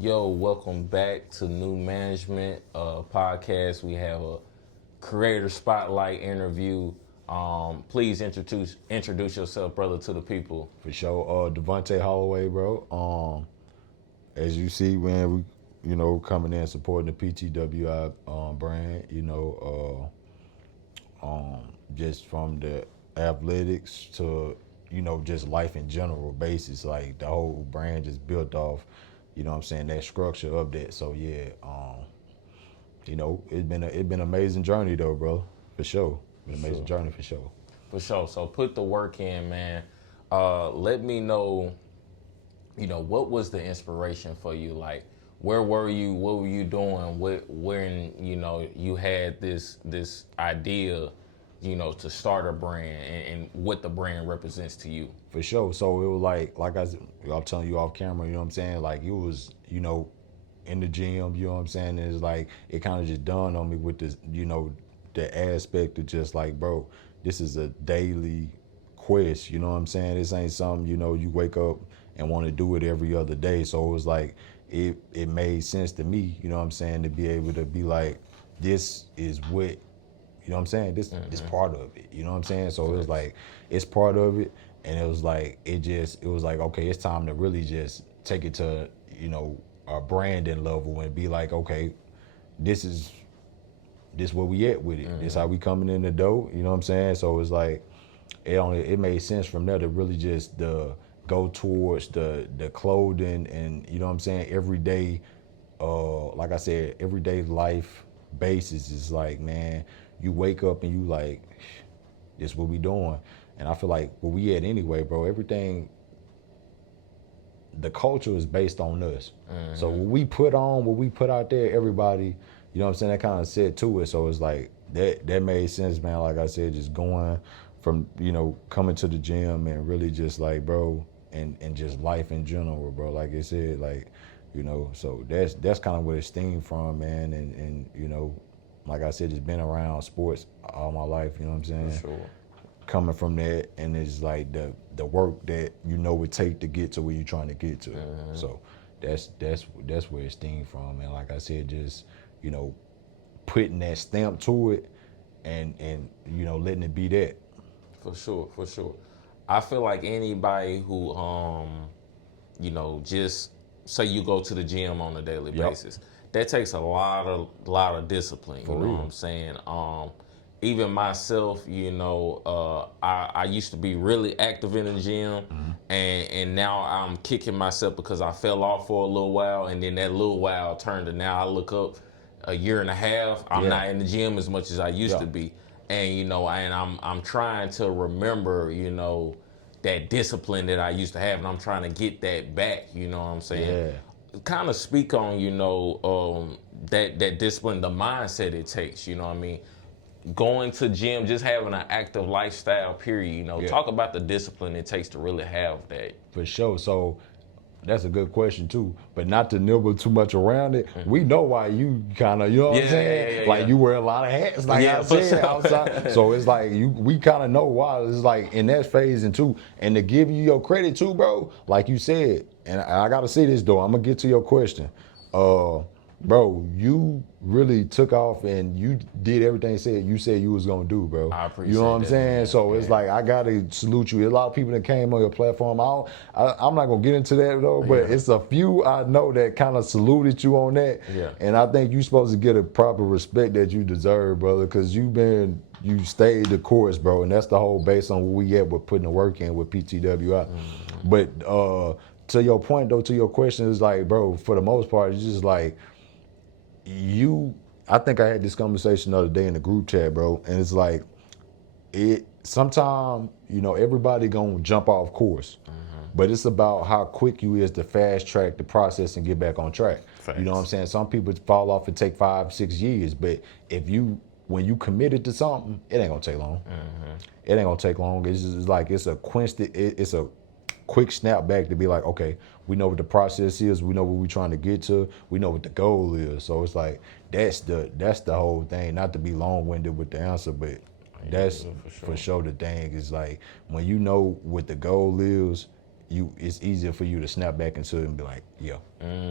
Yo, welcome back to New Management Podcast. We have a creator spotlight interview. Please introduce yourself, brother, to the people. For sure. DaVanta Holloway, bro. As you see, man, we coming in supporting the PTWI brand, just from the athletics to, just life in general basis. Like the whole brand just built off, what I'm saying, that structure of that. So yeah, it's been an amazing journey though, bro. For sure. Been an amazing journey for sure. For sure. So put the work in, man. Let me know, what was the inspiration for you? Like, where were you? What were you doing? When you had this idea, to start a brand and what the brand represents to you. For sure. So it was like I'm telling you off camera, you know what I'm saying? Like it was, in the gym, you know what I'm saying? It's like it kind of just dawned on me with this, the aspect of just like, bro, this is a daily quest, you know what I'm saying? This ain't something, you wake up and want to do it every other day. So it was like it made sense to me, you know what I'm saying, to be able to be like, this is what, you know what I'm saying? This part of it. You know what I'm saying? So it was like it's part of it, and it was like it was like, okay, it's time to really just take it to, a branding level and be like, okay, this is where we at with it. This how we coming in the door, you know what I'm saying? So it's like it made sense from there to really just go towards the clothing and, you know what I'm saying, everyday like I said, everyday life basis is like, man, you wake up and you like, this what we doing. And I feel like where we at anyway, bro, everything, the culture is based on us. So what we put on, what we put out there, everybody, you know what I'm saying, that kind of said to it. So it's like, that made sense, man. Like I said, just going from, coming to the gym and really just like, bro, and just life in general, bro. Like I said, like, so that's kind of where it stemmed from, man. And like I said, just been around sports all my life, you know what I'm saying? For sure. Coming from that, and it's like the work that it take to get to where you're trying to get to. So that's where it stemmed from, and like I said, just putting that stamp to it, and letting it be that. For sure, for sure. I feel like anybody who just say you go to the gym on a daily Yep. basis, that takes a lot of discipline. For You know real. what I'm saying? Even myself, I used to be really active in the gym, and now I'm kicking myself because I fell off for a little while, and then that little while turned to now I look up a year and a half. I'm Yeah. not in the gym as much as I used Yeah. to be, and I'm trying to remember, that discipline that I used to have, and I'm trying to get that back. You know what I'm saying? Yeah. Kind of speak on, that discipline, the mindset it takes. You know what I mean? Going to gym, just having an active lifestyle. Period. Yeah. Talk about the discipline it takes to really have that. For sure. So that's a good question too, but not to nibble too much around it. We know why you kind of, you know what I'm saying? Yeah. Like you wear a lot of hats, like Yeah, I for said, sure. outside. So it's like we kind of know why. It's like in that phase and too, and to give you your credit too, bro. Like you said, and I gotta say this though. I'm gonna get to your question. Bro, you really took off and you did everything you said you was gonna do, bro. I appreciate You know what I'm that, saying? man. So it's Yeah. like I gotta salute you. A lot of people that came on your platform. I'm not gonna get into that though, but Yeah. it's a few I know that kind of saluted you on that. Yeah. And I think you're supposed to get a proper respect that you deserve, brother, because you stayed the course, bro, and that's the whole base on where we at with putting the work in with PTWI. But to your point though, to your question, is like, bro, for the most part, it's just like I think I had this conversation the other day in the group chat, bro, and it's like sometimes, everybody gonna jump off course, but it's about how quick you is to fast track the process and get back on track. Facts. You know what I'm saying? Some people fall off and take 5-6 years, but when you committed to something, it ain't gonna take long. It ain't gonna take long. It's just like it's a quick snap back to be like, okay, we know what the process is, we know what we're trying to get to, we know what the goal is. So it's like that's the whole thing. Not to be long-winded with the answer, but that's for for sure the thing is like when you know what the goal is, it's easier for you to snap back into it and be like, yeah,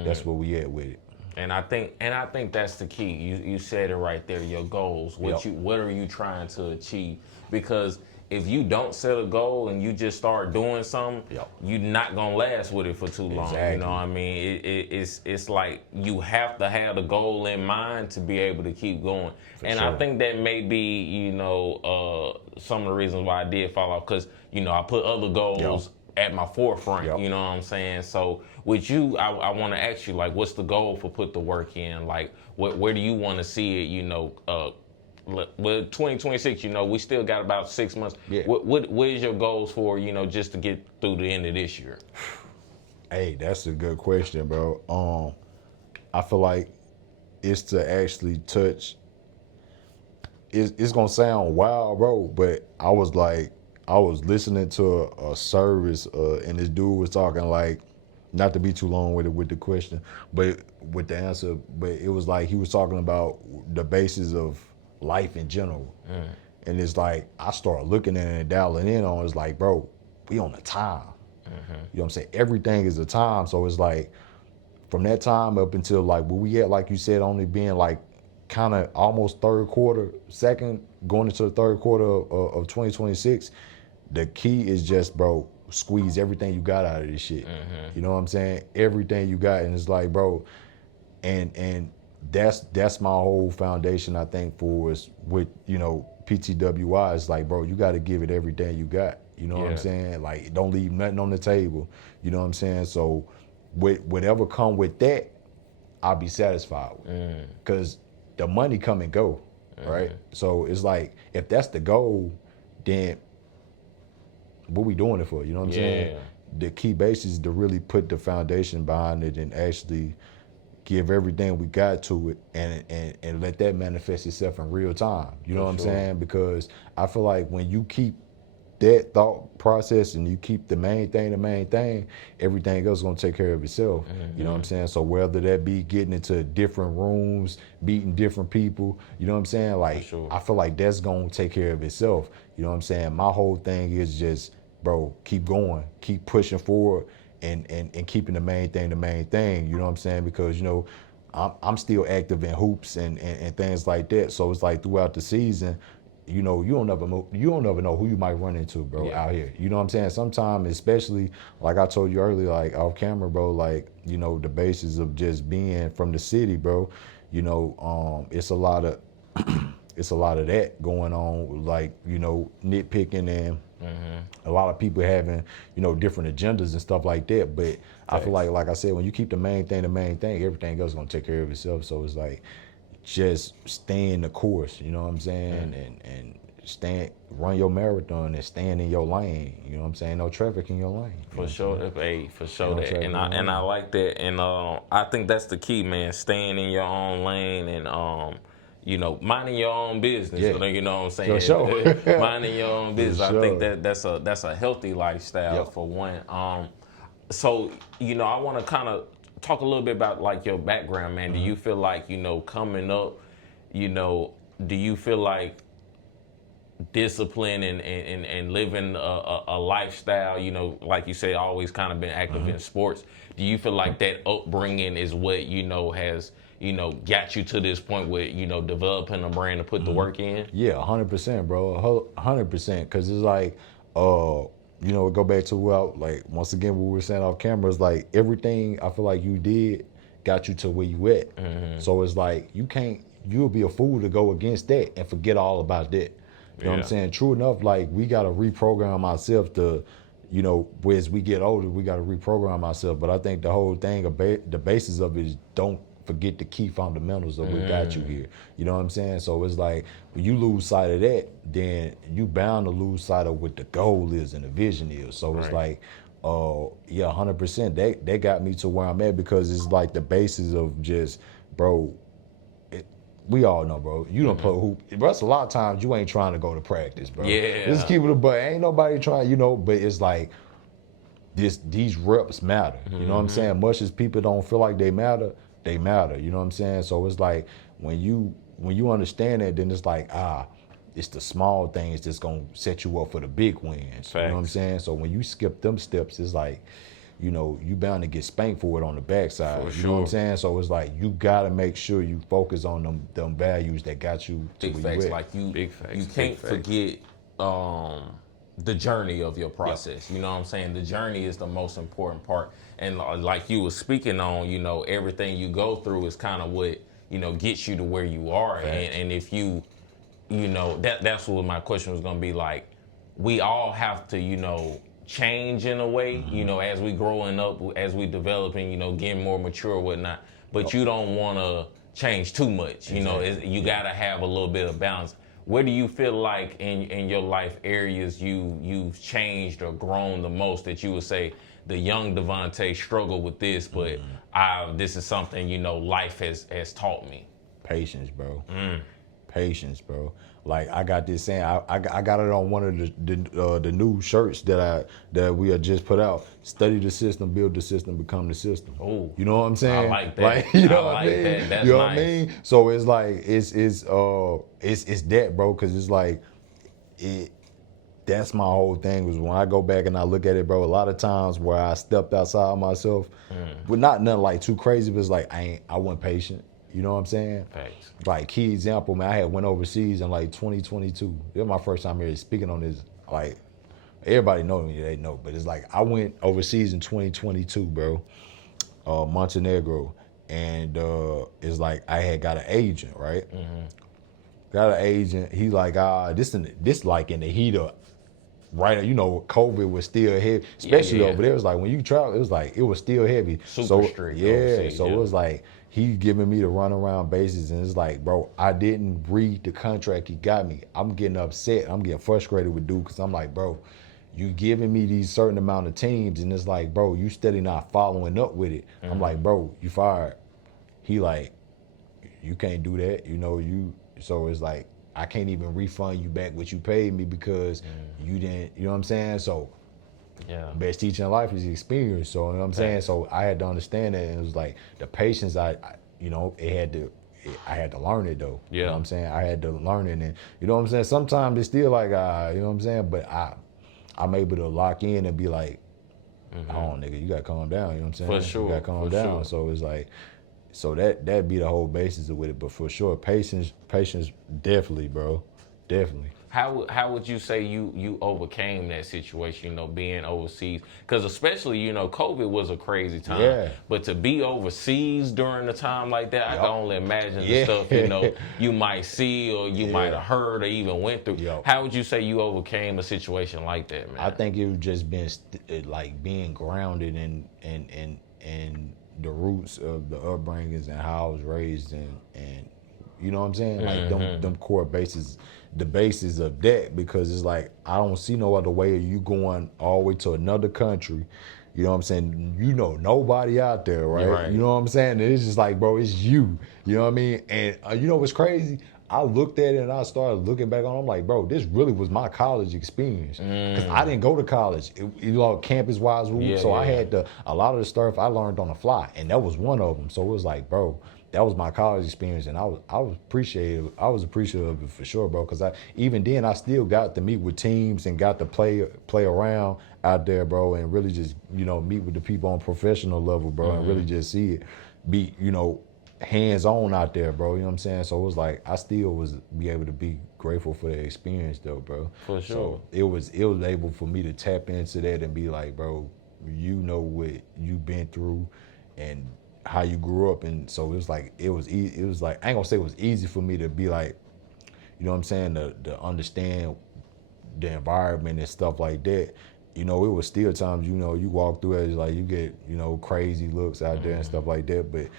that's where we at with it. And I think that's the key. You said it right there. Your goals. What are you trying to achieve? Because if you don't set a goal and you just start doing something, you're not gonna last with it for too long. Exactly. You know what I mean? It's like you have to have the goal in mind to be able to keep going. And sure. I think that may be some of the reasons why I did fall off, because I put other goals at my forefront, you know what I'm saying? So with you, I want to ask you, like, what's the goal for Put the Work In? Like, where do you want to see it, with 2026, we still got about 6 months. Yeah. What is your goals for, just to get through the end of this year? Hey, that's a good question, bro. I feel like it's to actually touch. It's gonna sound wild, bro, but I was listening to a service, and this dude was talking, like, not to be too long with the question, but with the answer, but it was like he was talking about the basis of life in general. And it's like I started looking at it and dialing in on it. It's like, bro, we on a time. You know what I'm saying? Everything is a time. So it's like from that time up until like where we at, like you said, only being like kind of almost third quarter, second, going into the third quarter of 2026, the key is just, bro, squeeze everything you got out of this shit. You know what I'm saying? Everything you got. And it's like, bro, and that's my whole foundation, I think, for us with, PTWI. It's like, bro, you got to give it everything you got. You know what I'm saying? Like, don't leave nothing on the table. You know what I'm saying? So whatever come with that, I'll be satisfied with. Because the money come and go, right? So it's like, if that's the goal, then what we doing it for? You know what I'm saying? The key base is to really put the foundation behind it and actually give everything we got to it and let that manifest itself in real time. You know what I'm saying? Because I feel like when you keep that thought process and you keep the main thing, everything else is gonna take care of itself. You know what I'm saying? So whether that be getting into different rooms, meeting different people, you know what I'm saying? Like, I feel like that's gonna take care of itself. You know what I'm saying? My whole thing is just, bro, keep going, keep pushing forward, and keeping the main thing, you know what I'm saying? Because, I'm still active in hoops and things like that. So it's like throughout the season, you don't never know who you might run into, bro, out here. You know what I'm saying? Sometimes, especially like I told you earlier, like off camera, bro, like, the basis of just being from the city, bro, it's a lot of it's a lot of that going on, like, nitpicking and a lot of people having, different agendas and stuff like that. But I feel like I said, when you keep the main thing, everything else is gonna take care of itself. So it's like, just stay in the course, you know what I'm saying? And run your marathon and stand in your lane. You know what I'm saying? No traffic in your lane. For sure, that. And I like that. And I think that's the key, man. Staying in your own lane and minding your own business. Yeah. You know what I'm saying? For sure. Minding your own business. For sure. I think that's a healthy lifestyle for one. So I want to kind of talk a little bit about like your background, man. Do you feel like coming up, do you feel like discipline and living a lifestyle, like you said, always kind of been active in sports? Do you feel like that upbringing is what has got you to this point with developing a brand to put the work in? Yeah, 100%, bro, 100%. Because it's like, go back to like once again what we were saying off camera, is like everything I feel like you did got you to where you at. So it's like you'll be a fool to go against that and forget all about that. You know what I'm saying? True enough, like we gotta reprogram ourselves to, as we get older, we gotta reprogram ourselves. But I think the whole thing, the basis of it is don't forget the key fundamentals of what got you here. You know what I'm saying? So it's like when you lose sight of that, then you bound to lose sight of what the goal is and the vision is. So it's like, 100%. That got me to where I'm at, because it's like the basis of just, bro, we all know, bro, you don't play hoop. Bro, it's a lot of times you ain't trying to go to practice, bro. Yeah. Just keep it a butt. Ain't nobody trying, but it's like these reps matter. You know what I'm saying? Much as people don't feel like they matter, you know what I'm saying? So it's like when you understand that, then it's like, it's the small things that's gonna set you up for the big wins. You know what I'm saying? So when you skip them steps, it's like, you know, you bound to get spanked for it on the backside. For you know what I'm sure. saying? So it's like you gotta make sure you focus on them values that got you to Big where facts. you at. Like you Big facts, you big can't facts. forget the journey of your process. You know what I'm saying? The journey is the most important part. And like you were speaking on, you know, everything you go through is kind of what, you know, gets you to where you are. And if you know, that's what my question was gonna be like. We all have to, you know, change in a way, you know, as we growing up, as we developing, you know, getting more mature or whatnot. But you don't want to change too much. You know, you gotta have a little bit of balance. Where do you feel like in your life areas you've changed or grown the most that you would say the young DaVanta struggled with this, but this is something, you know, life has taught me? Patience, bro. Patience, bro. Like I got this saying, I got it on one of the new shirts that we had just put out. Study the system, build the system, become the system. Oh, you know what I'm saying? I like that. Like, you know I what like I mean? that. That's you know nice. what I mean? So it's like it's that, bro, because it's like that's my whole thing was when I go back and I look at it, bro, a lot of times where I stepped outside myself, but not nothing like too crazy, but it's like I wasn't patient. You know what I'm saying? Facts. Like, key example, man, I had went overseas in like 2022. It was my first time really speaking on this. Like, everybody know me, they know, but it's like I went overseas in 2022, bro, Montenegro, and it's like I had got an agent, right? Got an agent. He like, this like in the heat of, right, you know, COVID was still heavy, especially over there. It was like when you travel, it was like it was still heavy. Super strict. Yeah, overseas, so it was like he giving me the runaround basis, and it's like, bro, I didn't read the contract he got me. I'm getting upset. I'm getting frustrated with dude because I'm like, bro, you giving me these certain amount of teams, and it's like, bro, you steady not following up with it. I'm like, bro, you fired. He like, you can't do that, you know, so it's like, I can't even refund you back what you paid me because you didn't, you know what I'm saying? So best teacher in life is the experience. So, you know what I'm saying? So I had to understand that, and it was like the patience I you know, I had to learn it though. You know what I'm saying? I had to learn it, and you know what I'm saying? Sometimes it's still like, you know what I'm saying? But I'm able to lock in and be like, oh, nigga, you gotta calm down, you know what I'm saying? For sure. You gotta calm down. So it's like, so that'd be the whole basis of it. But for sure, patience definitely, bro. Definitely. How would you say you overcame that situation, you know, being overseas? Because especially, you know, COVID was a crazy time. Yeah. But to be overseas during a time like that, I can only imagine the Yeah. stuff, you know, you might see or you might have heard or even went through. How would you say you overcame a situation like that, man? I think it was just being grounded in the roots of the upbringings and how I was raised, and you know what I'm saying? Like them core bases, the basis of that, because it's like I don't see no other way of you going all the way to another country. You know what I'm saying? You know nobody out there, right? Right. You know what I'm saying? And it's just like, bro, it's you. You know what I mean? And you know what's crazy? I looked at it and I started looking back on it. I'm like, bro, this really was my college experience. Because I didn't go to college, you know, campus-wise. I had a lot of the stuff I learned on the fly, and that was one of them. So it was like, bro, that was my college experience, and I was appreciative. I was appreciative of it for sure, bro. Because even then I still got to meet with teams and got to play around out there, bro, and really just, you know, meet with the people on professional level, bro, and really just see it be, you know, hands-on out there, bro. You know what I'm saying? So it was like I still was be able to be grateful for the experience though, bro. For sure. So it was able for me to tap into that and be like, bro, you know what you've been through and how you grew up. And so it was like it was like, I ain't gonna say it was easy for me to be like, you know what I'm saying, to understand the environment and stuff like that. You know, it was still times, you know, you walk through it, it's like you get, you know, crazy looks out there and stuff like that. But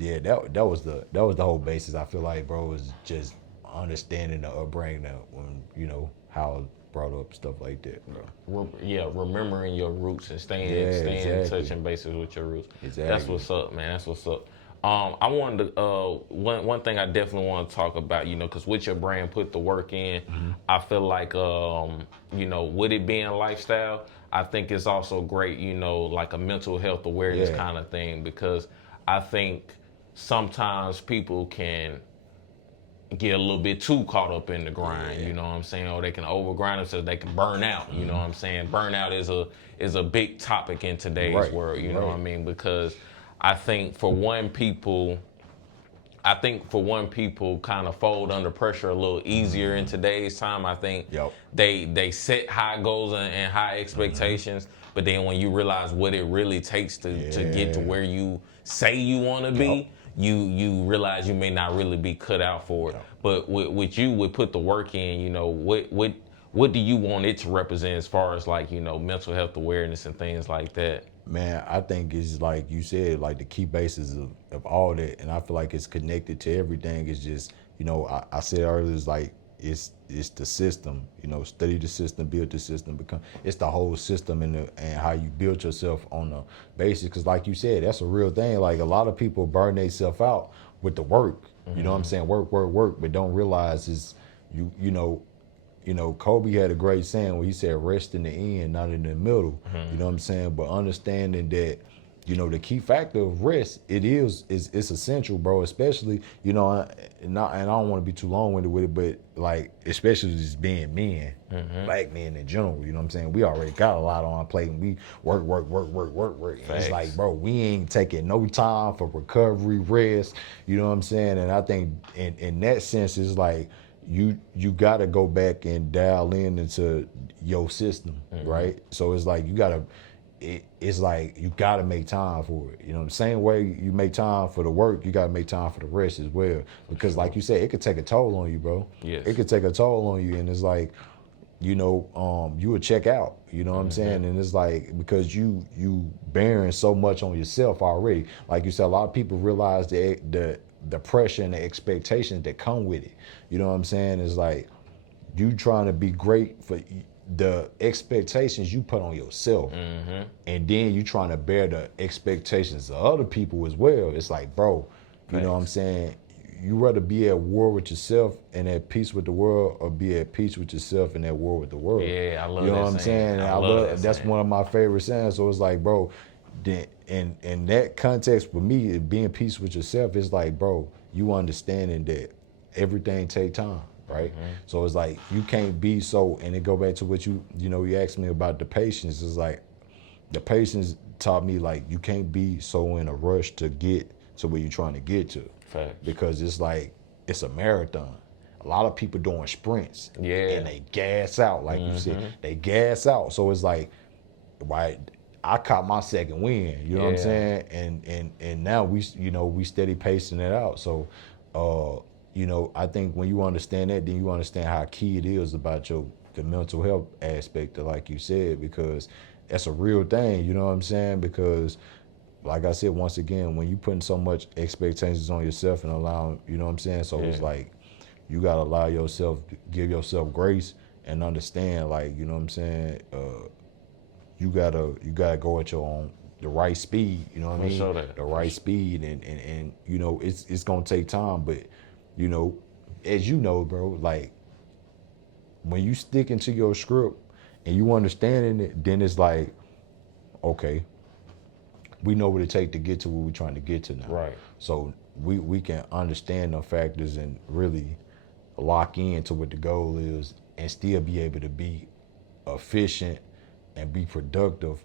yeah, that was the whole basis. I feel like, bro, was just understanding the upbringing, when, you know, how I was brought up, stuff like that, bro. Remembering your roots and staying in touch and basis with your roots. Exactly. That's what's up, man. That's what's up. I wanted to one thing I definitely want to talk about, you know, because with your brand, put the work in. I feel like you know, with it being a lifestyle, I think it's also great, you know, like a mental health awareness kind of thing, because I think sometimes people can get a little bit too caught up in the grind, you know what I'm saying? Or they can overgrind themselves, they can burn out, you know what I'm saying? Burnout is a big topic in today's world, you know what I mean? Because I think for one people kind of fold under pressure a little easier in today's time. I think they set high goals and high expectations, but then when you realize what it really takes to get to where you say you want to be, you realize you may not really be cut out for it. But with you would put the work in, you know, what do you want it to represent as far as like, you know, mental health awareness and things like that? Man, I think it's like you said, like the key basis of all that, and I feel like it's connected to everything. It's just, you know, I said earlier, it's like it's the system, you know, study the system, build the system, it's the whole system and how you build yourself on the basis. Because like you said, that's a real thing. Like a lot of people burn themselves out with the work. You know what I'm saying? Work, but don't realize is you know, Kobe had a great saying where he said, rest in the end, not in the middle. You know what I'm saying? But understanding that, you know, the key factor of rest, it's essential, bro. Especially, you know, and I don't want to be too long-winded with it, but like, especially just being men, black men in general, you know what I'm saying? We already got a lot on our plate and we work. And it's like, bro, we ain't taking no time for recovery, rest, you know what I'm saying? And I think in that sense, it's like, you got to go back and dial into your system, right? So it's like it's like you got to make time for it. You know, the same way you make time for the work, you got to make time for the rest as well. Because like you said, it could take a toll on you, bro. Yes. It could take a toll on you, and it's like, you know, you would check out. You know what I'm saying? And it's like because you bearing so much on yourself already. Like you said, a lot of people realize the pressure and the expectations that come with it. You know what I'm saying? It's like you trying to be great for the expectations you put on yourself. And then you trying to bear the expectations of other people as well. It's like, bro, you know what I'm saying? You rather be at war with yourself and at peace with the world, or be at peace with yourself and at war with the world. Yeah, I love that. You know what I'm saying? I love that's one of my favorite sayings. So it's like, bro, in that context for me, being peace with yourself is like, bro, you understanding that everything take time, right? So it's like you can't be so, and it go back to what you asked me about the patience. It's like the patience taught me like you can't be so in a rush to get to where you're trying to get to. Fact. Because it's like it's a marathon. A lot of people doing sprints, and they gas out, like you said, they gas out. So it's like, right, I caught my second win, you know what I'm saying? And now we steady pacing it out. So, you know, I think when you understand that, then you understand how key it is about the mental health aspect, like you said, because that's a real thing, you know what I'm saying? Because, like I said, once again, when you putting so much expectations on yourself and allowing, you know what I'm saying? So it's like, you gotta allow yourself, give yourself grace and understand, like, you know what I'm saying? You gotta go at your own, the right speed, you know what I mean? The right speed, and you know, it's gonna take time, but you know, as you know, bro, like when you stick into your script and you understanding it, then it's like, okay, we know what it takes to get to where we're trying to get to now. Right. So we can understand the factors and really lock into what the goal is and still be able to be efficient and be productive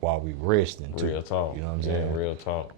while we resting too. Real talk. You know what I'm saying? Real talk.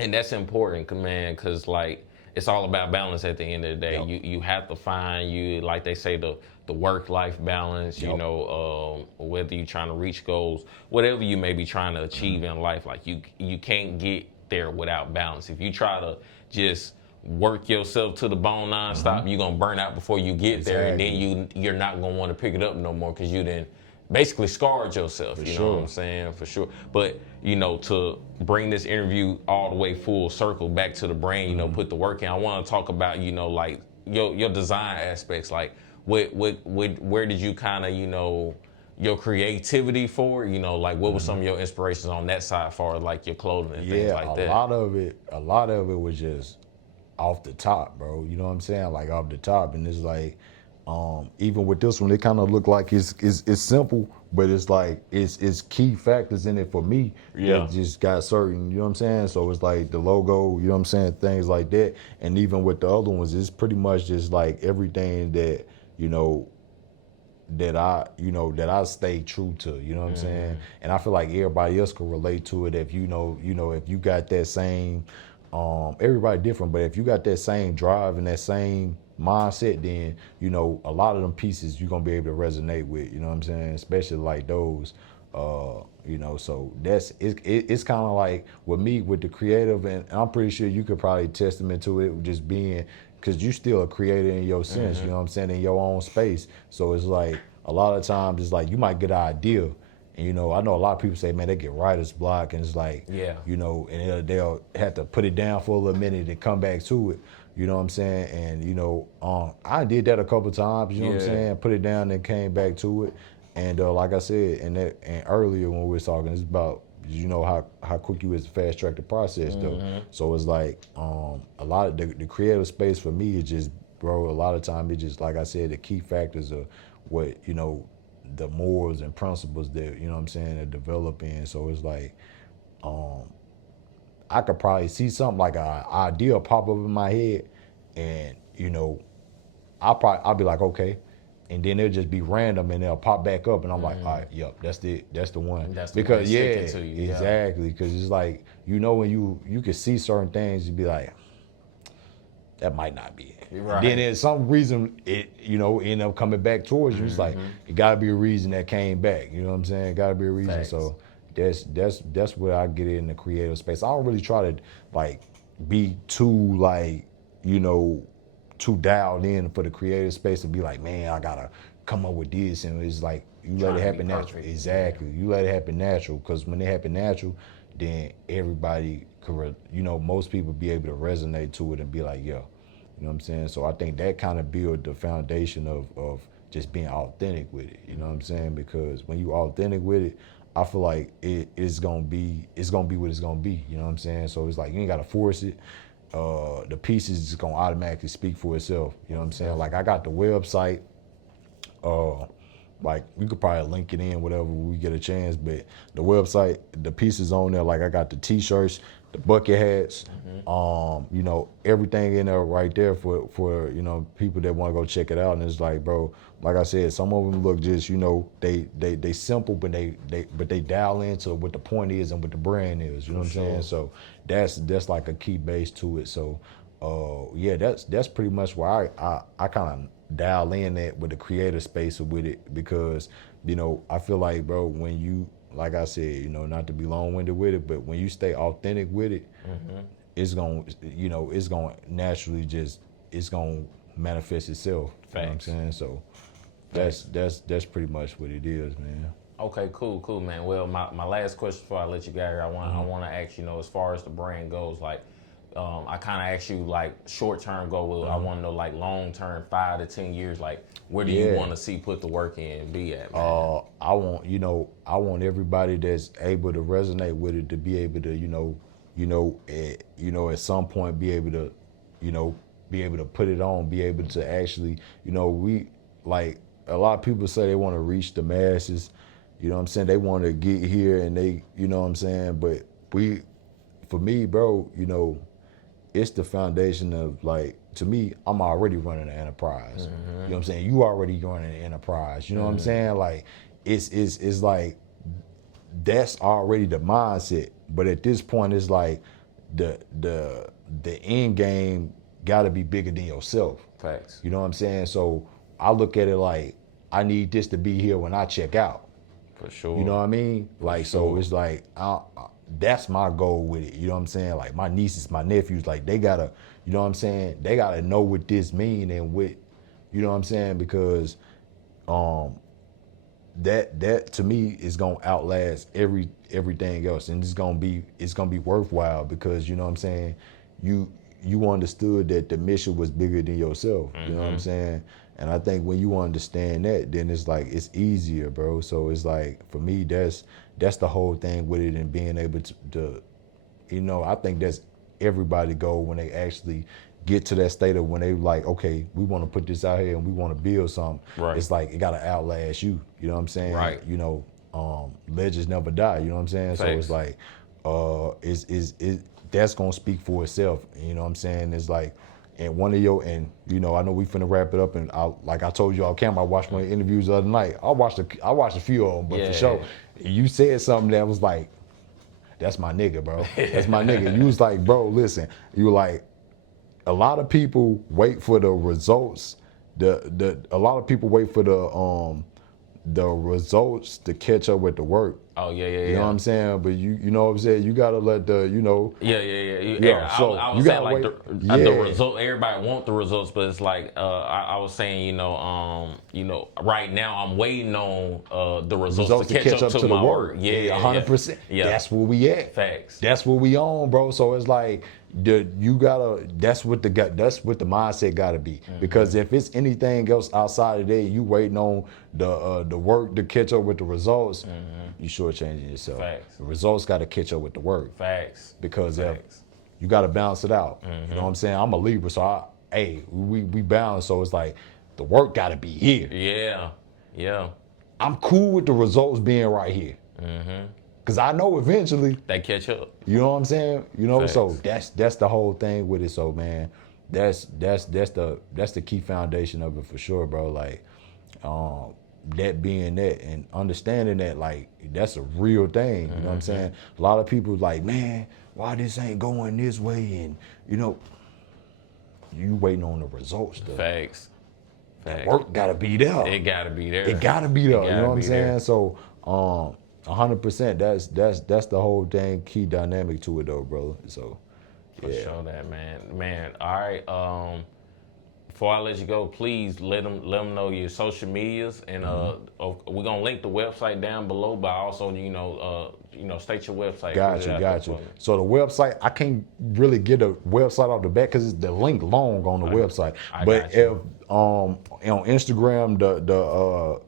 And that's important, man, because like it's all about balance at the end of the day. You have to find like they say, the work-life balance, you know, whether you're trying to reach goals, whatever you may be trying to achieve in life, like you can't get there without balance. If you try to just work yourself to the bone nonstop, you're gonna burn out before you get there, and then you're not gonna want to pick it up no more because you didn't basically scarred yourself. You know what I'm saying? For sure. But you know, to bring this interview all the way full circle back to the brand, you know, put the work in. I want to talk about, you know, like your design aspects, like where did you kind of, you know, your creativity for, you know, like what was some of your inspirations on that side for like your clothing and things like that? A lot of it was just off the top, bro. You know what I'm saying? Like off the top. And it's like, Even with this one, it kind of look like it's simple, but it's like it's key factors in it for me that just got certain, you know what I'm saying? So it's like the logo, you know what I'm saying, things like that. And even with the other ones, it's pretty much just like everything that, you know, that I stay true to, you know what I'm saying? And I feel like everybody else can relate to it if if you got that same everybody different, but if you got that same drive and that same mindset, then a lot of them pieces you're gonna be able to resonate with, you know what I'm saying? Especially like those. So it's kind of like with me with the creative, and I'm pretty sure you could probably testament to it just being because you still a creator in your sense, you know what I'm saying, in your own space. So it's like a lot of times it's like you might get an idea, and I know a lot of people say, man, they get writer's block, and it's like, and they'll have to put it down for a little minute and come back to it. You know what I'm saying? And I did that a couple times. You know what I'm saying? Put it down and came back to it. And like I said, and earlier when we were talking, it's about how quick you is to fast track the process though. So it's like a lot of the creative space for me is just, bro. A lot of time it just, like I said, the key factors of what the morals and principles that what I'm saying are developing. So it's like I could probably see something like an idea pop up in my head, and I'll be like, okay, and then it'll just be random and they'll pop back up, and I'm like, all right, yep, that's the one. That's the because one to you. Exactly, because it's like when you can see certain things, you'd be like, that might not be it. Right. Then there's some reason it end up coming back towards you. It's like it gotta be a reason that came back. You know what I'm saying? It gotta be a reason. Thanks. So that's where I get in the creative space. I don't really try to like be too too dialed in for the creative space to be like, man, I gotta come up with this, and it's like you let it happen natural. Exactly, you let it happen natural, because when it happen natural, then everybody could, most people be able to resonate to it and be like, yo, you know what I'm saying? So I think that kind of build the foundation of just being authentic with it. You know what I'm saying? Because when you authentic with it, I feel like it's gonna be what it's gonna be. You know what I'm saying? So it's like you ain't gotta force it. The pieces just gonna automatically speak for itself. You know what I'm saying? Like I got the website. Like we could probably link it in whatever we get a chance, but the website, the pieces on there, like I got the t-shirts, the bucket hats, everything in there right there for people that want to go check it out. And it's like, bro, like I said, some of them look just they simple, but they dial into what the point is and what the brand is. You know what I'm saying? So that's like a key base to it. So that's pretty much where I kind of dial in that with the creative space with it, because I feel like, bro, when you, like I said, not to be long-winded with it, but when you stay authentic with it, it's gonna naturally it's gonna manifest itself. Facts. You know what I'm saying? So that's pretty much what it is, man. Okay, cool, man. Well, my last question before I let you go here, I want to ask as far as the brand goes, like. I kind of asked you like short-term goal. I want to know like long-term, 5 to 10 years. Like, where do you want to see put the work in be at, man? I want everybody that's able to resonate with it to be able to, at some point be able to put it on, be able to actually, we like a lot of people say they want to reach the masses. You know what I'm saying? They want to get here, and they, you know what I'm saying? But for me, bro, it's the foundation of, like, to me, I'm already running an enterprise. You know what I'm saying? You already running an enterprise. You know what I'm saying? Like, it's like that's already the mindset. But at this point, it's like the end game got to be bigger than yourself. Facts. You know what I'm saying? So I look at it like I need this to be here when I check out. For sure. You know what I mean? Like, so it's like that's my goal with it. You know what I'm saying? Like my nieces, my nephews, like they gotta, you know what I'm saying? They gotta know what this mean and what, you know what I'm saying? Because that to me is gonna outlast everything else, and it's gonna be worthwhile, because you know what I'm saying? You understood that the mission was bigger than yourself. You know what I'm saying? And I think when you understand that, then it's like it's easier, bro. So it's like for me, that's the whole thing with it, and being able to I think that's everybody goal when they actually get to that state of when they like, okay, we want to put this out here and we want to build something. Right. It's like it gotta outlast you. You know what I'm saying? Right. You know, legends never die. You know what I'm saying? Thanks. So it's like, that's gonna speak for itself. You know what I'm saying? It's like, and one of your, and you know, I know we finna wrap it up, and like I told you off camera, I watched my interviews the other night. I watched a few of them, but for sure, you said something that was like, that's my nigga, bro. That's my nigga. You was like, bro, listen, you were like, a lot of people wait for the results. A lot of people wait for the results to catch up with the work. Oh yeah. You know what I'm saying? But you know what I'm saying? You gotta let the, you know. Yeah. So I you was saying gotta like the result. Everybody want the results, but it's like I was saying, you know, right now I'm waiting on the results to catch up to my work. Yeah, 100%. Yeah. That's where we at. Facts. That's what we on, bro. So it's like you gotta. That's what the mindset gotta be. Because if it's anything else outside of that, you waiting on the work to catch up with the results. You shortchanging yourself. Facts. The results got to catch up with the work. Facts. Because you got to balance it out. You know what I'm saying? I'm a Libra, so we balance. So it's like the work got to be here. Yeah. I'm cool with the results being right here. Cause I know eventually they catch up. You know what I'm saying? You know, Facts. so that's the whole thing with it. So man, that's the key foundation of it for sure, bro. Like, that being that and understanding that, like, that's a real thing. You know what I'm saying? A lot of people like, man, why this ain't going this way? And you know, you waiting on the results. Facts. That work gotta be there. It gotta be there. It gotta be there. You know what I'm saying? There. So 100%. That's the whole dang key dynamic to it, though, bro. So For sure that, man. All right. Before I let you go, please let them know your social medias, and we're gonna link the website down below. But also, state your website. Got you. So the website, I can't really get a website off the back because the link long on the website. But if on Instagram, the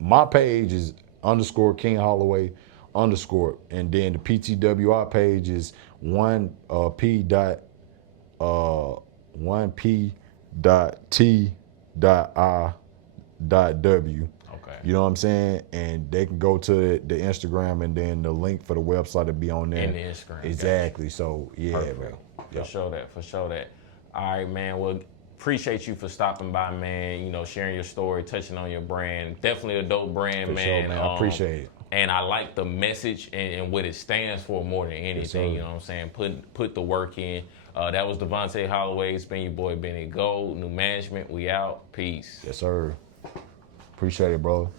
my page is _King Holloway _, and then the PTWI page is 1P.T.I.W. Okay. You know what I'm saying? And they can go to the Instagram, and then the link for the website will be on there. In the Instagram. Exactly. So yeah, Perfect. bro. For sure that. All right, man. Well, appreciate you for stopping by, man. Sharing your story, touching on your brand. Definitely a dope brand, For man. sure, man. I appreciate it. And I like the message and what it stands for more than anything. Yes, you know what I'm saying? Put the work in. That was DaVanta Holloway. It's been your boy Benny Gold. New management. We out. Peace. Yes, sir. Appreciate it, bro.